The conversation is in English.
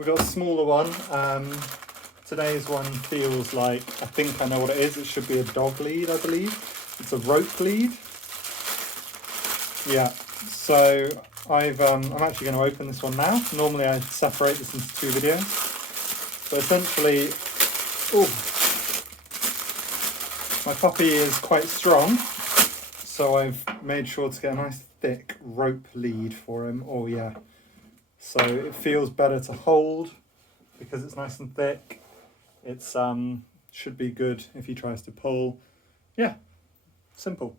We've got a smaller one. Today's one feels like, I think I know what it is. It should be a dog lead, I believe. It's a rope lead. Yeah, so I'm actually going to open this one now. Normally I separate this into two videos. But essentially, my puppy is quite strong. So I've made sure to get a nice thick rope lead for him. Oh yeah. So it feels better to hold because it's nice and thick. It's should be good if he tries to pull. Yeah, simple.